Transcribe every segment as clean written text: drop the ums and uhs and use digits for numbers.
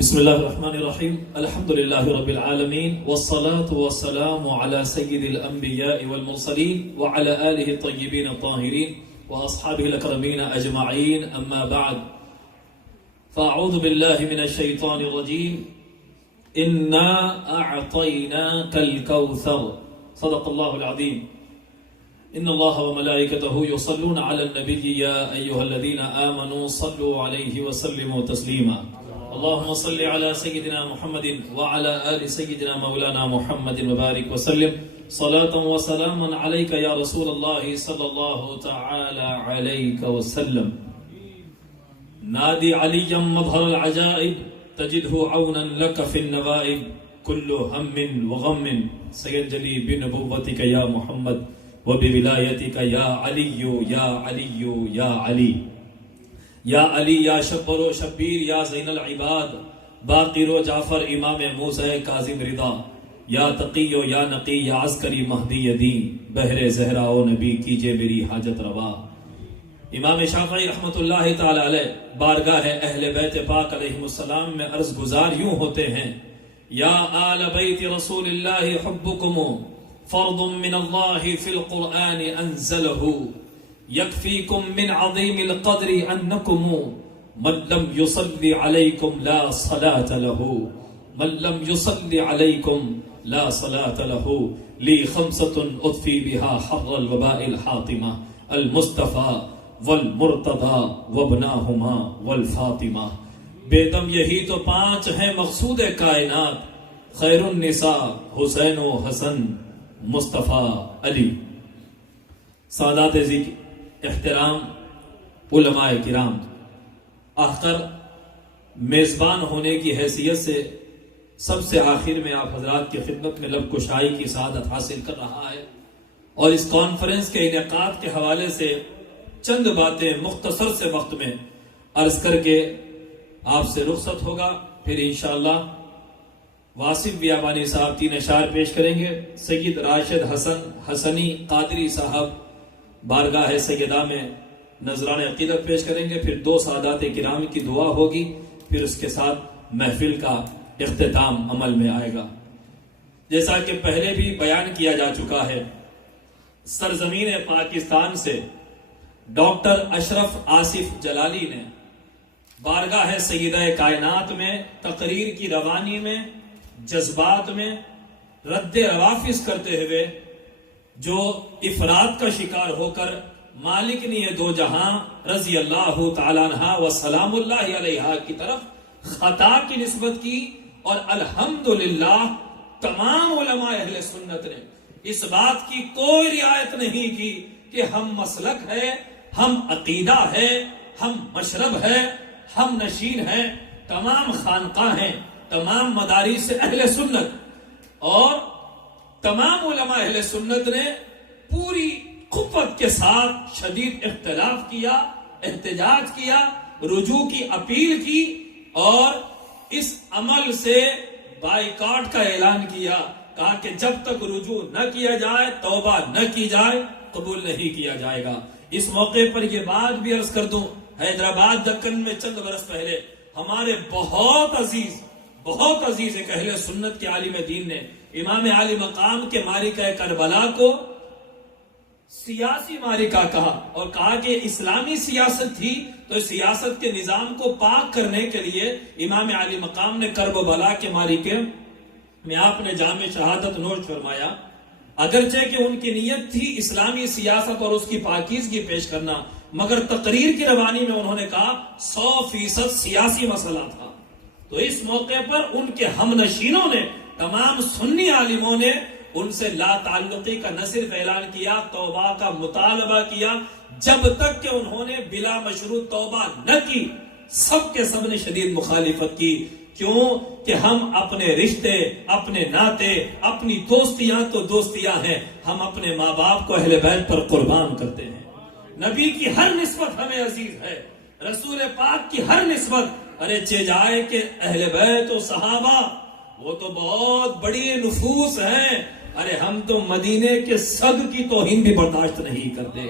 بسم الله الرحمن الرحيم الحمد لله رب العالمين والصلاة والسلام على سيد الأنبياء والمرسلين وعلى آله الطيبين الطاهرين وأصحابه الأكرمين أجمعين أما بعد فأعوذ بالله من الشيطان الرجيم إنا أعطيناك الكوثر صدق الله العظيم إن الله وملائكته يصلون على النبي يا أيها الذين آمنوا صلوا عليه وسلموا تسليما اللهم صل على سيدنا محمد وعلى آل سيدنا مولانا محمد وبارك وسلم صلاة وسلاما عليك يا رسول الله صلى الله تعالى عليك وسلم نادي عليا مظهر العجائب تجده عونا لك في النوائب كل هم وغم سينجلي بنبوتك يا محمد وبولايتك يا علي يا علي يا علي یا علی یا شبر و شبیر یا زین العباد باقر و جعفر امام موسیٰ کاظم رضا یا تقی و یا نقی یا عسکری مہدی دین بحر زہرا و نبی کیجئے میری حاجت روا۔ امام شافعی رحمت اللہ تعالی علیہ بارگاہ اہل بیت پاک علیہ السلام میں عرض گزار یوں ہوتے ہیں: یا آل بیت رسول اللہ حبکم فرض من اللہ فی القرآن انزلہ يكفيكم من عظيم القدر أنكم من لم يصلي عليكم لا صلاة له من لم يصلي عليكم لا صلاة له لي خمسة أطفي بها حر الوباء الحاطمة المصطفى والمرتضى وابناهما والفاطمة۔ بے دم یہی تو پانچ ہیں مقصود کائنات، خیر النساء حسین و حسن مصطفیٰ علی۔ سادات ذکر احترام علماء کرام، آخر میزبان ہونے کی حیثیت سے سب سے آخر میں آپ حضرات کی خدمت میں لب کشائی کی سعادت حاصل کر رہا ہے، اور اس کانفرنس کے انعقاد کے حوالے سے چند باتیں مختصر سے وقت میں عرض کر کے آپ سے رخصت ہوگا۔ پھر انشاءاللہ واصف بیابانی صاحب 3 اشعار پیش کریں گے، سید راشد حسن حسنی قادری صاحب بارگاہ سیدہ میں نذران عقیدت پیش کریں گے، پھر 2 سادات کرام کی دعا ہوگی، پھر اس کے ساتھ محفل کا اختتام عمل میں آئے گا۔ جیسا کہ پہلے بھی بیان کیا جا چکا ہے، سرزمین پاکستان سے ڈاکٹر اشرف آصف جلالی نے بارگاہ سیدہ کائنات میں تقریر کی روانی میں جذبات میں رد روافظ کرتے ہوئے جو افراد کا شکار ہو کر مالک نے یہ 2 جہاں رضی اللہ تعالیٰ عنہ و سلام اللہ علیہ کی طرف خطا کی نسبت کی، اور الحمدللہ تمام علماء اہل سنت نے اس بات کی کوئی رعایت نہیں کی کہ ہم مسلک ہے، ہم عقیدہ ہے، ہم مشرب ہے، ہم نشین ہے۔ تمام خانقاہ ہیں، تمام مدارس اہل سنت اور تمام علماء اہل سنت نے پوری قوت کے ساتھ شدید اختلاف کیا، احتجاج کیا، رجوع کی اپیل کی، اور اس عمل سے بائیکاٹ کا اعلان کیا، کہا کہ جب تک رجوع نہ کیا جائے، توبہ نہ کی جائے، قبول نہیں کیا جائے گا۔ اس موقع پر یہ بات بھی عرض کر دوں، حیدرآباد دکن میں چند برس پہلے ہمارے بہت عزیز ایک اہل سنت کے عالم دین نے امام عالی مقام کے معرکہ کربلا کو سیاسی معرکہ کہا، اور کہا کہ اسلامی سیاست تھی تو سیاست کے نظام کو پاک کرنے کے لیے امام عالی مقام نے کربلا کے معرکے میں آپ نے جام شہادت نوش فرمایا۔ اگرچہ کہ ان کی نیت تھی اسلامی سیاست اور اس کی پاکیزگی پیش کرنا، مگر تقریر کی روانی میں انہوں نے کہا 100% سیاسی مسئلہ تھا۔ تو اس موقع پر ان کے ہم نشینوں نے، تمام سنی عالموں نے ان سے لا تعلقی کا نہ صرف اعلان کیا، توبہ کا مطالبہ کیا، جب تک کہ انہوں نے بلا مشروط توبہ نہ کی۔ سب کے سب نے شدید مخالفت کی۔ کیوں کہ ہم اپنے رشتے، اپنے ناتے، اپنی دوستیاں تو دوستیاں ہیں، ہم اپنے ماں باپ کو اہل بیت پر قربان کرتے ہیں۔ نبی کی ہر نسبت ہمیں عزیز ہے، رسول پاک کی ہر نسبت، ارے چے جائے کہ اہل بیت و صحابہ وہ تو بہت بڑی نفوس ہیں، ارے ہم تو مدینے کے صد کی توہین بھی برداشت نہیں کرتے۔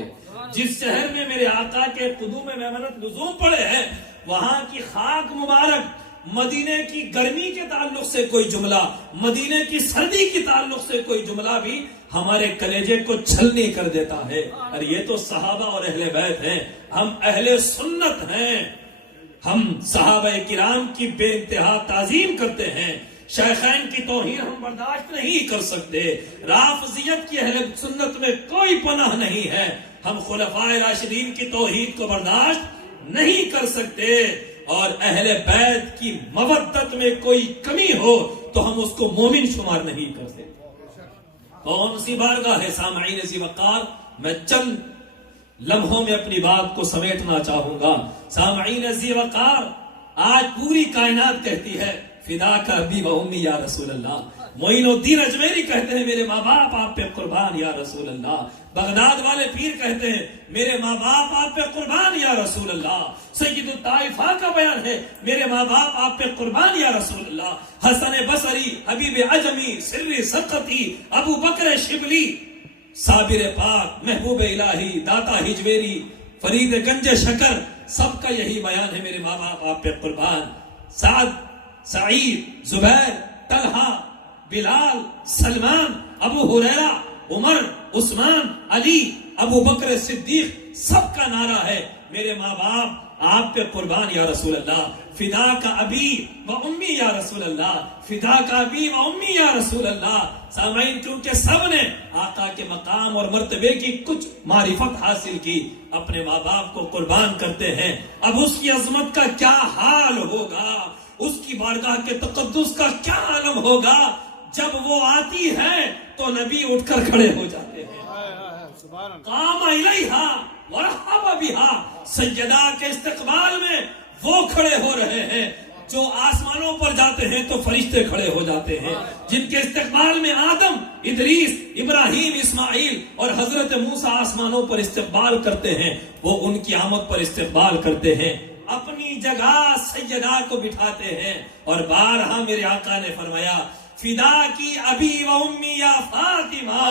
جس شہر میں میرے آقا کے قدوم میمنت لزوم پڑے ہیں، وہاں کی خاک مبارک مدینے کی گرمی کے تعلق سے کوئی جملہ، مدینے کی سردی کے تعلق سے کوئی جملہ بھی ہمارے کلیجے کو چھلنی کر دیتا ہے۔ اور یہ تو صحابہ اور اہل بیت ہیں، ہم اہل سنت ہیں، ہم صحابہ کرام کی بے انتہا تعظیم کرتے ہیں، شیخین کی توہین ہم برداشت نہیں کر سکتے، رافضیت کی اہل سنت میں کوئی پناہ نہیں ہے، ہم خلفائے راشدین کی توہین کو برداشت نہیں کر سکتے، اور اہل بیت کی مودت میں کوئی کمی ہو تو ہم اس کو مومن شمار نہیں کر سکتے۔ کون سی بارگاہ ہے سامعین ذی وقار، میں چند لمحوں میں اپنی بات کو سمیٹنا چاہوں گا۔ سامعین ذی وقار، آج پوری کائنات کہتی ہے فداک ابی و امی یا رسول اللہ۔ معین الدین اجمیری کہتے ہیں میرے ماں باپ آپ پہ قربان یا رسول اللہ۔ بغداد والے پیر کہتے ہیں میرے ماں باپ آپ پہ قربان یا رسول اللہ۔ سید الطائفہ کا بیان ہے میرے ماں باپ آپ پہ قربان یا رسول اللہ۔ حسن بصری، حبیب عجمی، سری سقطی، ابو بکر شبلی، صابر پاک، محبوب الہی، داتا ہجویری، فرید گنج شکر، سب کا یہی بیان ہے میرے ماں باپ آپ پہ قربان۔ سعد، سعید، زبیر، طلحہ، بلال، سلمان، ابو ہریرہ، عمر، عثمان، علی، ابو بکر صدیق، سب کا نعرہ ہے میرے ماں باپ آپ پہ قربان یا رسول اللہ۔ فدا کا ابی و امی یا رسول اللہ، فدا کا ابی و امی یا رسول اللہ۔ سامعین، کیونکہ سب نے آقا کے مقام اور مرتبے کی کچھ معرفت حاصل کی، اپنے ماں باپ کو قربان کرتے ہیں۔ اب اس کی عظمت کا کیا حال ہوگا، اس کی بارگاہ کے تقدس کا کیا عالم ہوگا، جب وہ آتی ہے تو نبی اٹھ کر کھڑے ہو جاتے ہیں۔ قام الیہا ورحب بہا، سیدہ کے استقبال میں وہ کھڑے ہو رہے ہیں جو آسمانوں پر جاتے ہیں تو فرشتے کھڑے ہو جاتے ہیں، جن کے استقبال میں آدم، ادریس، ابراہیم، اسماعیل اور حضرت موسیٰ آسمانوں پر استقبال کرتے ہیں، وہ ان کی آمد پر استقبال کرتے ہیں، اپنی جگہ سیدہ کو بٹھاتے ہیں، اور بارہا میرے آقا نے فرمایا فدا کی ابی و امی یا فاطمہ،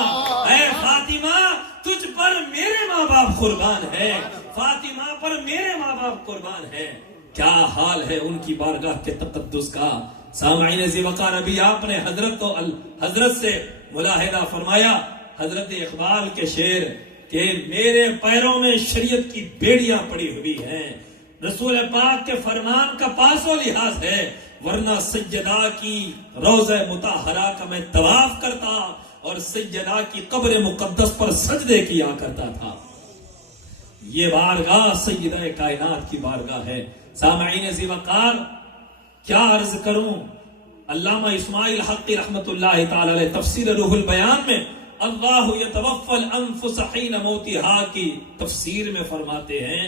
اے فاطمہ تجھ پر میرے ماں باپ قربان ہے، فاطمہ پر میرے ماں باپ قربان ہے۔ کیا حال ہے ان کی بارگاہ کے تقدس کا۔ سامعین ذی وقار، ابھی آپ نے حضرت سے ملاحظہ فرمایا، حضرت اقبال کے شعر کہ میرے پیروں میں شریعت کی بیڑیاں پڑی ہوئی ہیں، رسول پاک کے فرمان کا پاس و لحاظ ہے، ورنہ سیدہ کی روضہ مطہرہ کا میں طواف کرتا اور سیدہ کی قبر مقدس پر سجدے کیا کرتا تھا۔ یہ بارگاہ سیدہ کائنات کی بارگاہ ہے۔ سامعین ذی وقار، کیا عرض کروں، علامہ اسماعیل حقی رحمت اللہ تعالی علیہ تفسیر روح البیان میں اللہ یتوفی الانفس حین موتہا کی تفسیر میں فرماتے ہیں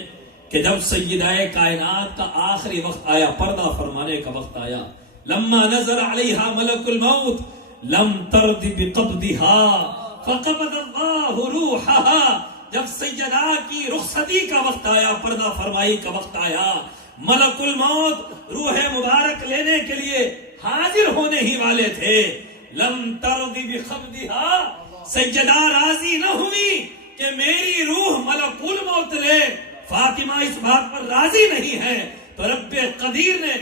کہ جب سیدہ کائنات کا آخری وقت آیا، پردہ فرمانے کا وقت آیا، لما نظر علیہا ملک الموت لم ترد بقبضها فقبض اللہ روحہا، جب سیدہ کی رخصتی کا وقت آیا، پردہ فرمائی کا وقت آیا، ملک الموت روح مبارک لینے کے لیے حاضر ہونے ہی والے تھے، لم ترد بقبضها، سیدہ راضی نہ ہوئی کہ میری روح ملک الموت لے، فاطمہ اس بات پر راضی نہیں ہے، تو رب قدیر نے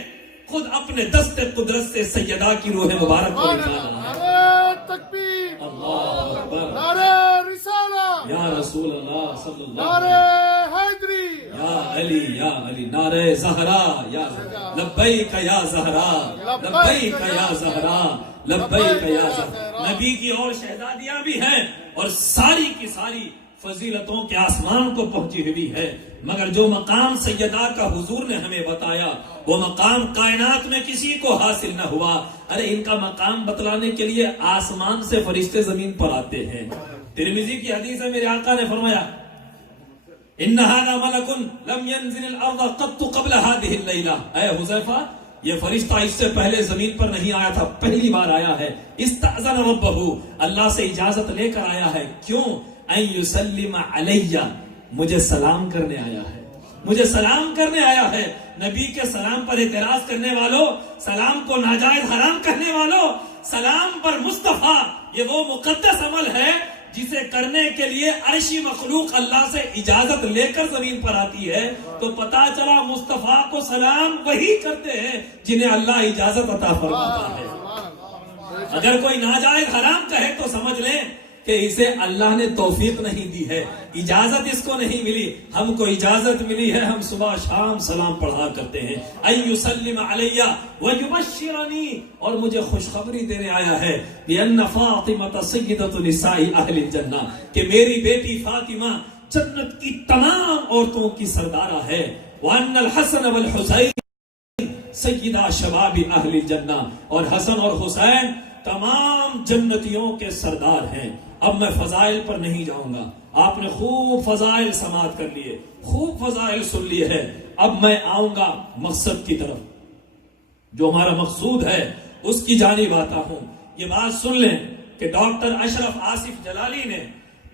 خود اپنے دست قدرت سے سیدہ کی روح مبارک کو نکالا۔ نعرہ تکبیر، اللہ اکبر، نعرہ رسالہ، یا رسول اللہ صلی اللہ نعرہ علیہ حیدری، وسلم، یا علی، نعرہ زہرا، یا لبیک یا زہرا، لبیک یا زہرا، لبیک یا زہرا۔ نبی کی اور شہزادیاں بھی ہیں اور ساری کی ساری فضیلتوں کے آسمان کو پہنچی ہوئی ہے، مگر جو مقام سیدہ کا حضور نے ہمیں بتایا وہ مقام کائنات میں کسی کو حاصل نہ ہوا۔ ارے ان کا مقام بتلانے کے لیے آسمان سے فرشتے زمین پر آتے ہیں۔ ترمذی کی حدیث ہے، میرے آقا نے فرمایا ان ھذا ملک لم ينزل الارض قط قبل هذه الليلہ، اے حذیفہ یہ فرشتہ اس سے پہلے زمین پر نہیں آیا تھا، پہلی بار آیا ہے۔ استأذن ربہ، اللہ سے اجازت لے کر آیا ہے، کیوں؟ ان یسلم علیہ، مجھے سلام کرنے آیا ہے، مجھے سلام کرنے آیا ہے۔ نبی کے سلام پر اعتراض کرنے والوں، سلام کو ناجائز حرام کرنے والوں، سلام پر مصطفیٰ، یہ وہ مقدس عمل ہے جسے کرنے کے لیے عرشی مخلوق اللہ سے اجازت لے کر زمین پر آتی ہے، تو پتا چلا مصطفیٰ کو سلام وہی کرتے ہیں جنہیں اللہ اجازت عطا فرماتا ہے۔ اگر کوئی ناجائز حرام کہے تو سمجھ لیں کہ اسے اللہ نے توفیق نہیں دی ہے، اجازت اس کو نہیں ملی، ہم کو اجازت ملی ہے، ہم صبح شام سلام پڑھا کرتے ہیں۔ ایسلم علیہ ویبشرنی، اور مجھے خوشخبری دینے آیا ہے بان فاطمہ سیدۃ نساء اہل الجنہ، کہ میری بیٹی فاطمہ جنت کی تمام عورتوں کی سردارہ ہے، وان الحسن والحسین سیدہ شباب اہل الجنہ، اور حسن اور حسین تمام جنتیوں کے سردار ہیں۔ اب میں فضائل پر نہیں جاؤں گا، آپ نے خوب فضائل سماعت کر لیے، خوب فضائل سن لیے ہے، اب میں آؤں گا مقصد کی طرف، جو ہمارا مقصود ہے اس کی جانب آتا ہوں۔ یہ بات سن لیں کہ ڈاکٹر اشرف آصف جلالی نے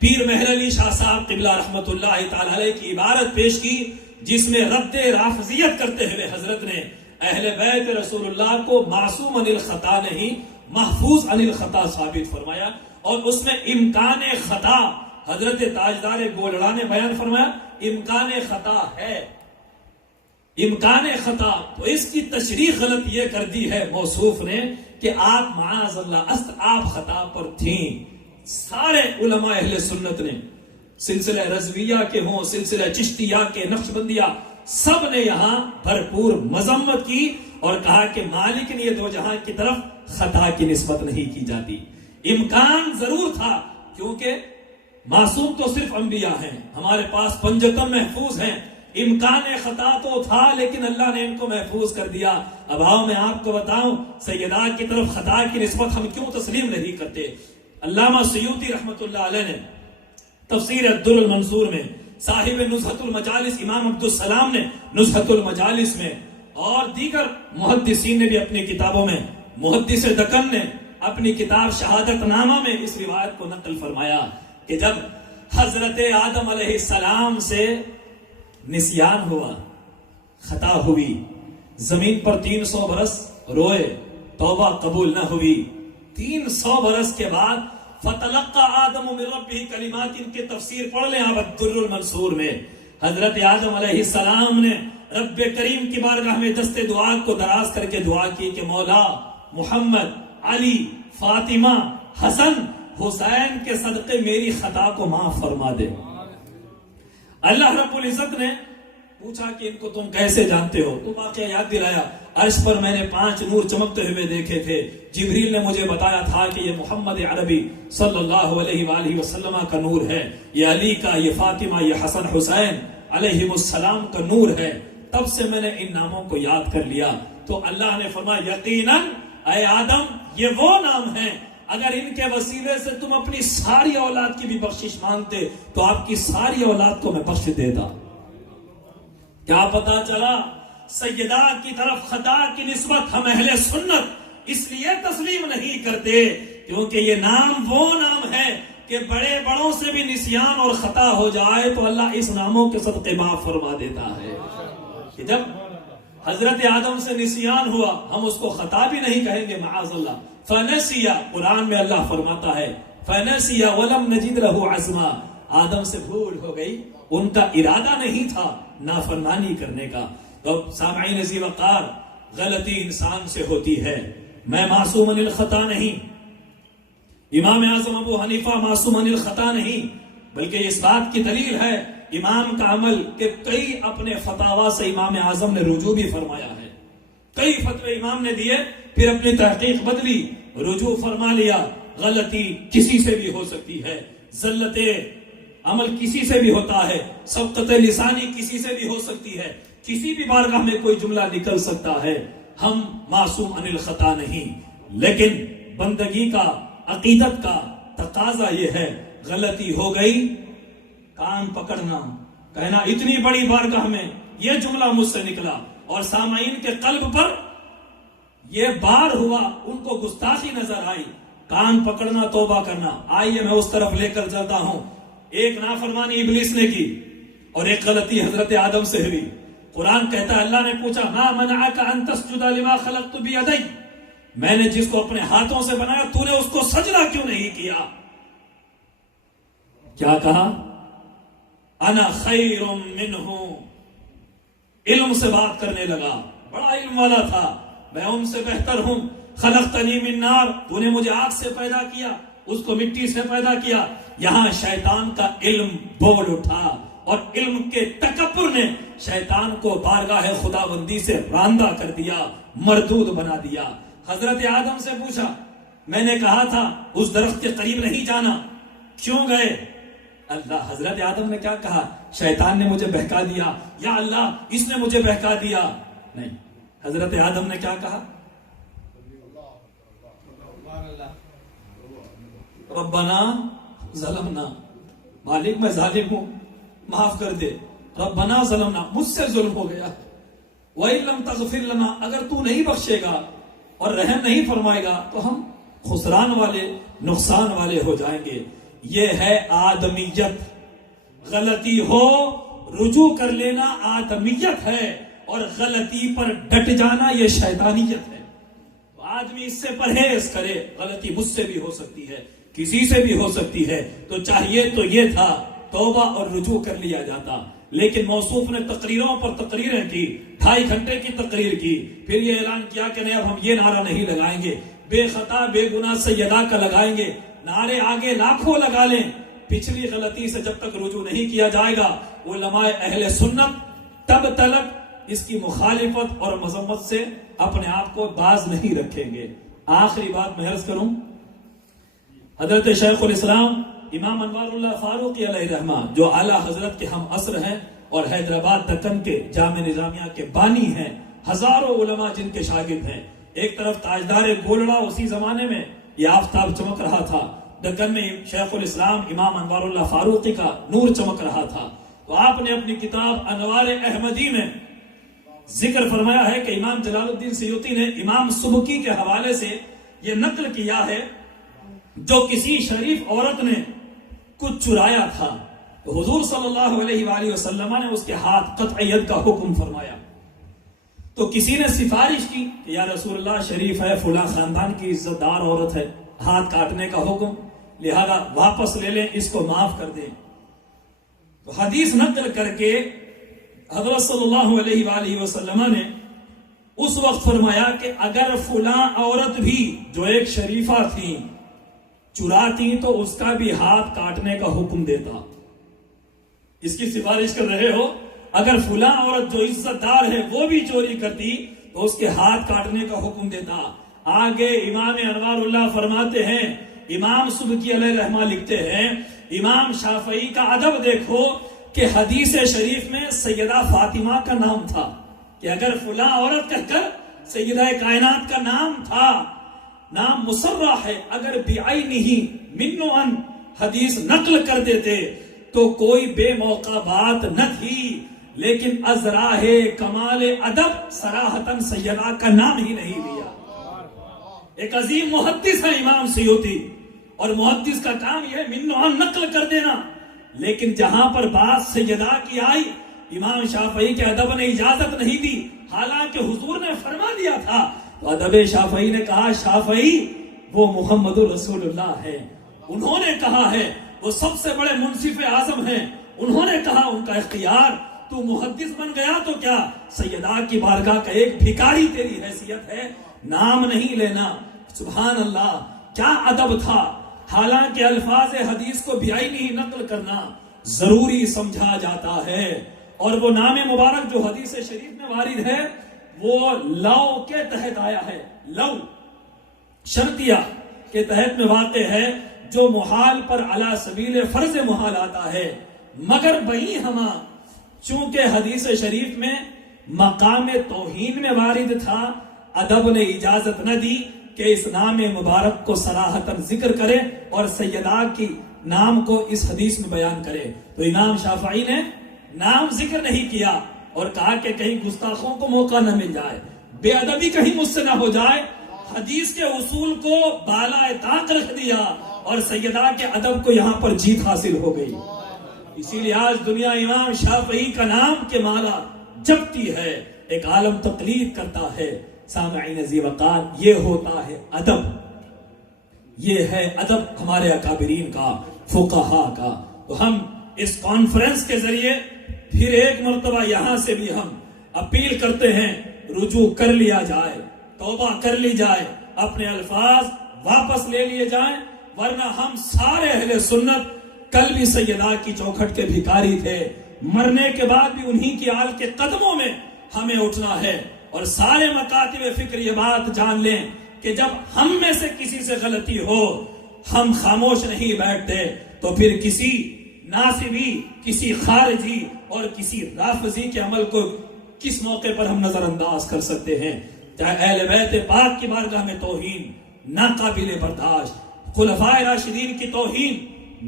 پیر مہر علی شاہ صاحب قبلہ رحمت اللہ تعالی علیہ کی عبارت پیش کی، جس میں رد رافضیت کرتے ہوئے حضرت نے اہل بیت رسول اللہ کو معصوم عن الخطا نہیں، محفوظ عن الخطا ثابت فرمایا، اور اس میں امکان خطا حضرت تاجدار گولڑا نے بیان فرمایا امکان خطا ہے، امکان خطا، تو اس کی تشریح غلط یہ کر دی ہے موصوف نے کہ آپ معاذ اللہ آپ خطا پر تھیں۔ سارے علماء اہل سنت نے، سلسلہ رضویہ کے ہوں، سلسلہ چشتیہ کے، نقشبندیہ، سب نے یہاں بھرپور مذمت کی اور کہا کہ مالک نے یہ دو جہاں کی طرف خطا کی نسبت نہیں کی جاتی۔ امکان ضرور تھا، کیونکہ معصوم تو صرف انبیاء ہیں، ہمارے پاس پنجتم محفوظ ہیں، امکان خطا تو تھا لیکن اللہ نے ان کو محفوظ کر دیا۔ اب آؤ میں آپ کو بتاؤں سیدات کی طرف خطا کی نسبت ہم کیوں تسلیم نہیں کرتے۔ علامہ سیوطی رحمت اللہ علیہ نے تفسیر الدر المنصور میں، صاحب نزہۃ المجالس امام عبدالسلام نے نزہۃ المجالس میں، اور دیگر محدثین نے بھی اپنی کتابوں میں، محدث دکن نے اپنی کتاب شہادت نامہ میں اس روایت کو نقل فرمایا کہ جب حضرت آدم علیہ السلام سے نسیان ہوا، خطا ہوئی، زمین پر 300 برس روئے، توبہ قبول نہ ہوئی، 300 برس کے بعد فتلقى آدم من ربہ کلمات، ان کے تفسیر پڑھ لیں آپ الدر المنصور میں، حضرت آدم علیہ السلام نے رب کریم کی بارگاہ میں دست دعا کو دراز کر کے دعا کی کہ مولا محمد، علی، فاطمہ، حسن، حسین کے صدقے میری خطا کو معاف فرما دے۔ اللہ رب العزت نے پوچھا کہ ان کو تم کیسے جانتے ہو؟ تو واقعہ یاد دلایا، عرش پر میں نے 5 نور چمکتے ہوئے دیکھے تھے، جبریل نے مجھے بتایا تھا کہ یہ محمد عربی صلی اللہ علیہ وآلہ وسلم کا نور ہے، یہ علی کا، یہ فاطمہ، یہ حسن حسین علیہم السلام کا نور ہے۔ تب سے میں نے ان ناموں کو یاد کر لیا۔ تو اللہ نے فرمایا یقیناً اے آدم یہ وہ نام ہیں، اگر ان کے وسیلے سے تم اپنی ساری اولاد کی بھی بخشش مانگتے تو آپ کی ساری اولاد کو میں بخش دیتا۔ کیا پتا چلا؟ سیدات کی طرف خطا کی نسبت ہم اہل سنت اس لیے تسلیم نہیں کرتے کیونکہ یہ نام وہ نام ہے کہ بڑے بڑوں سے بھی نسیان اور خطا ہو جائے تو اللہ اس ناموں کے صدقے معاف فرما دیتا ہے۔ کہ جب حضرت آدم سے نسیان ہوا، ہم اس کو خطا بھی نہیں کہیں گے معاذ اللہ۔ فنسیا، قرآن میں اللہ فرماتا ہے فنسیا ولم نجد له عزما، آدم سے بھول ہو گئی، ان کا ارادہ نہیں تھا نافرمانی کرنے کا۔ تو سامعین عزیز وقار، غلطی انسان سے ہوتی ہے، میں معصوم عن الخطا نہیں، امام اعظم ابو حنیفہ معصوم عن الخطا نہیں، بلکہ اس بات کی دلیل ہے امام کا عمل کہ کئی اپنے فتاوا سے امام اعظم نے رجوع بھی فرمایا ہے، کئی فتوے امام نے دیے، پھر اپنی تحقیق بدلی، رجوع فرما لیا۔ غلطی کسی سے بھی ہو سکتی ہے، زلت عمل کسی سے بھی ہوتا ہے، سبقت لسانی کسی سے بھی ہو سکتی ہے، کسی بھی بارگاہ میں کوئی جملہ نکل سکتا ہے، ہم معصوم عن الخطا نہیں۔ لیکن بندگی کا، عقیدت کا تقاضا یہ ہے، غلطی ہو گئی کان پکڑنا، کہنا اتنی بڑی بارگاہ میں یہ جملہ مجھ سے نکلا اور سامعین کے قلب پر یہ بار ہوا، ان کو گستاخی نظر آئی، کان پکڑنا، توبہ کرنا۔ آئیے میں اس طرف لے کر چلتا ہوں۔ ایک نافرمانی ابلیس نے کی اور ایک غلطی حضرت آدم سے ہوئی۔ قرآن کہتا ہے اللہ نے پوچھا ما منعک ان تسجد لما خلقت بیدی، میں نے جس کو اپنے ہاتھوں سے بنایا تو نے اس کو سجدہ کیوں نہیں کیا؟ کیا کہا؟ انا خیر منہ، علم سے بات کرنے لگا، بڑا علم والا تھا، میں ان سے بہتر ہوں۔ خلقتنی من نار، تو نے مجھے آگ سے پیدا کیا، اس کو مٹی سے پیدا کیا۔ یہاں شیطان کا علم بول اٹھا، اور علم کے تکبر نے شیطان کو بارگاہ خداوندی سے راندہ کر دیا، مردود بنا دیا۔ حضرت آدم سے پوچھا، میں نے کہا تھا اس درخت کے قریب نہیں جانا، کیوں گئے؟ اللہ، حضرت آدم نے کیا کہا؟ شیطان نے مجھے بہکا دیا، یا اللہ اس نے مجھے بہکا دیا؟ نہیں، حضرت آدم نے کیا کہا؟ ربنا ظلمنا، مالک میں ظالم ہوں، معاف کر دے۔ ربنا ظلمنا، مجھ سے ظلم ہو گیا۔ وَإِن لَمْ تَغْفِرْ لَنَا، اگر تو نہیں بخشے گا اور رحم نہیں فرمائے گا تو ہم خسران والے، نقصان والے ہو جائیں گے۔ یہ ہے آدمیت، غلطی ہو رجوع کر لینا آدمیت ہے، اور غلطی پر ڈٹ جانا یہ شیطانیت ہے۔ آدمی اس سے پرہیز کرے، غلطی مجھ سے بھی ہو سکتی ہے، کسی سے بھی ہو سکتی ہے، تو چاہیے تو یہ تھا توبہ اور رجوع کر لیا جاتا۔ لیکن موصوف نے تقریروں پر تقریریں کی، 2.5 گھنٹے کی تقریر کی، پھر یہ اعلان کیا کہ نہیں اب ہم یہ نعرہ نہیں لگائیں گے، بے خطا بے گناہ سیدہ کا لگائیں گے۔ نعرے آگے لاکھوں لگا لیں، پچھلی غلطی سے جب تک رجوع نہیں کیا جائے گا، علماء اہل سنت تب تلک اس کی مخالفت اور مذمت سے اپنے آپ کو باز نہیں رکھیں گے۔ آخری بات میں عرض کروں، حضرت شیخ الاسلام امام انوار اللہ فاروقی علیہ رحمہ، جو اعلیٰ حضرت کے ہم عصر ہیں اور حیدرآباد دکن کے جامع نظامیہ کے بانی ہیں، ہزاروں علماء جن کے شاگرد ہیں۔ ایک طرف تاجدار گولڑا، اسی زمانے میں یہ آفتاب چمک رہا تھا، دکن میں شیخ الاسلام امام انوار اللہ فاروقی کا نور چمک رہا تھا۔ تو آپ نے اپنی کتاب انوار احمدی میں ذکر فرمایا ہے کہ امام جلال الدین سیوطی نے امام سبکی کے حوالے سے یہ نقل کیا ہے، جو کسی شریف عورت نے کچھ چرایا تھا تو حضور صلی اللہ علیہ وآلہ وسلم نے اس کے ہاتھ قطعیت کا حکم فرمایا۔ تو کسی نے سفارش کی کہ یا رسول اللہ، شریف ہے، فلاں خاندان کی عزت دار عورت ہے، ہاتھ کاٹنے کا حکم، لہذا واپس لے لیں، اس کو معاف کر دیں۔ تو حدیث نقل کر کے حضرت صلی اللہ علیہ وآلہ وسلم نے اس وقت فرمایا کہ اگر فلاں عورت بھی جو ایک شریفہ تھی چراتی تو اس کا بھی ہاتھ کاٹنے کا حکم دیتا۔ اس کی سفارش کر رہے ہو، اگر فلاں عورت جو عزت دار ہے وہ بھی چوری کرتی تو اس کے ہاتھ کاٹنے کا حکم دیتا۔ آگے امام انوار اللہ فرماتے ہیں، امام سبکی علیہ رحمہ لکھتے ہیں، امام شافعی کا ادب دیکھو کہ حدیث شریف میں سیدہ فاطمہ کا نام تھا، کہ اگر فلاں عورت کہہ کر سیدہ کائنات کا نام تھا، نام مصرح ہے، اگر بعینہ منعن حدیث نقل کر دیتے تو کوئی بے موقع بات نہ تھی، لیکن از راہ کمال ادب صراحتاً سیدہ کا نام ہی نہیں لیا۔ ایک عظیم محدث ہے امام سیوطی، اور محدث کا کام یہ ہے منعن نقل کر دینا، لیکن جہاں پر بات سیدہ کی آئی امام شافعی کے ادب نے اجازت نہیں دی، حالانکہ حضور نے فرما دیا تھا۔ تو ادب شافعی نے کہا شافعی وہ محمد رسول اللہ ہے، انہوں نے کہا ہے، وہ سب سے بڑے منصف اعظم ہیں، انہوں نے کہا، ان کا اختیار، تو محدث بن گیا تو کیا سیدہ کی بارگاہ کا ایک بھکاری تیری حیثیت ہے، نام نہیں لینا۔ سبحان اللہ، کیا ادب تھا! حالانکہ الفاظ حدیث کو بعینہ نقل کرنا ضروری سمجھا جاتا ہے، اور وہ نام مبارک جو حدیث شریف میں وارد ہے وہ لو کے تحت آیا ہے، لو شرطیہ کے تحت میں واقع ہے، جو محال پر علی سبیل فرض محال آتا ہے، مگر بہی ہما چونکہ حدیث شریف میں مقام توہین میں وارد تھا، ادب نے اجازت نہ دی کہ اس نام مبارک کو صراحتاً ذکر کرے اور سیدہ کی نام کو اس حدیث میں بیان کرے۔ تو امام شافعی نے نام ذکر نہیں کیا اور کہا کہ کہیں گستاخوں کو موقع نہ مل جائے، بے ادبی کہیں مجھ سے نہ ہو جائے، حدیث کے اصول کو بالائے طاق رکھ دیا اور سیدہ کے ادب کو یہاں پر جیت حاصل ہو گئی۔ اسی لیے آج دنیا امام شافعی کا نام کے مالا جپتی ہے، ایک عالم تقلید کرتا ہے۔ سامعین ذی وقار، یہ ہوتا ہے ادب، یہ ہے ادب ہمارے اکابرین کا، فقہا کا۔ تو ہم اس کانفرنس کے ذریعے پھر ایک مرتبہ یہاں سے بھی ہم اپیل کرتے ہیں، رجوع کر لیا جائے، توبہ کر لی جائے، اپنے الفاظ واپس لے لیے جائیں، ورنہ ہم سارے اہل سنت کل بھی سیدہ کی چوکھٹ کے بھکاری تھے، مرنے کے بعد بھی انہی کی آل کے قدموں میں ہمیں اٹھنا ہے۔ اور سارے مکاتب فکر یہ بات جان لیں کہ جب ہم میں سے کسی سے غلطی ہو ہم خاموش نہیں بیٹھتے، تو پھر کسی ناصبی، کسی خارجی اور کسی رافضی کے عمل کو کس موقع پر ہم نظر انداز کر سکتے ہیں؟ چاہے اہل بیت پاک کی بارگاہ میں توہین ناقابل برداشت، خلفائے راشدین کی توہین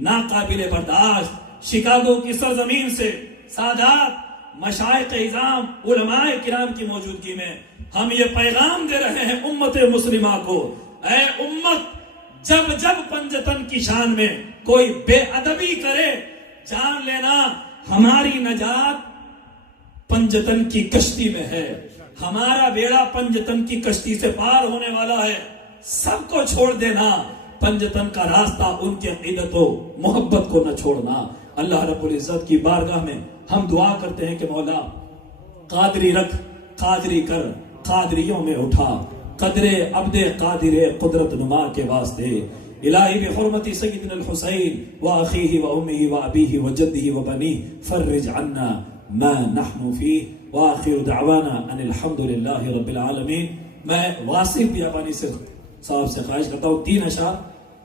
ناقابل برداشت، شکاگو کی سرزمین سے سادات، مشائخ اعظام، علماء کرام کی موجودگی میں ہم یہ پیغام دے رہے ہیں امت مسلمہ کو، اے امت، جب جب پنجتن کی شان میں کوئی بے ادبی کرے، جان لینا ہماری نجات پنجتن کی کشتی میں ہے، ہمارا بیڑا پنجتن کی کشتی سے پار ہونے والا ہے، سب کو چھوڑ دینا، پنجتن کا راستہ ان کی عقیدت و محبت کو نہ چھوڑنا۔ اللہ رب العزت کی بارگاہ میں ہم دعا کرتے ہیں کہ مولا قادری رکھ، قادری کر، قادریوں میں اٹھا، قدر عبد قادر قدرت نما کے واسطے، الہی بحرمت سیدنا الحسین واخیہ وامہ وابیہ وجدہ وبنیہ فرج عنا ما نحن فیہ، وآخر دعوانا ان الحمدللہ رب العالمین۔ میں واصف بیابانی صاحب سے خواہش کرتا ہوں 3 اشعار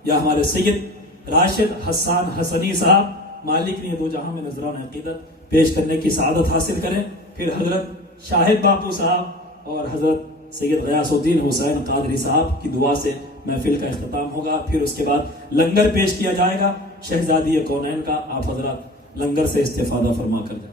یا ہمارے سید راشد حسان حسنی صاحب مالک نے دو جہاں میں نذران عقیدت پیش کرنے کی سعادت حاصل کریں، پھر حضرت شاہد باپو صاحب اور حضرت سید غیاث الدین حسین قادری صاحب کی دعا سے محفل کا اختتام ہوگا، پھر اس کے بعد لنگر پیش کیا جائے گا شہزادی کونین کا۔ آپ حضرات لنگر سے استفادہ فرما کر جائیں۔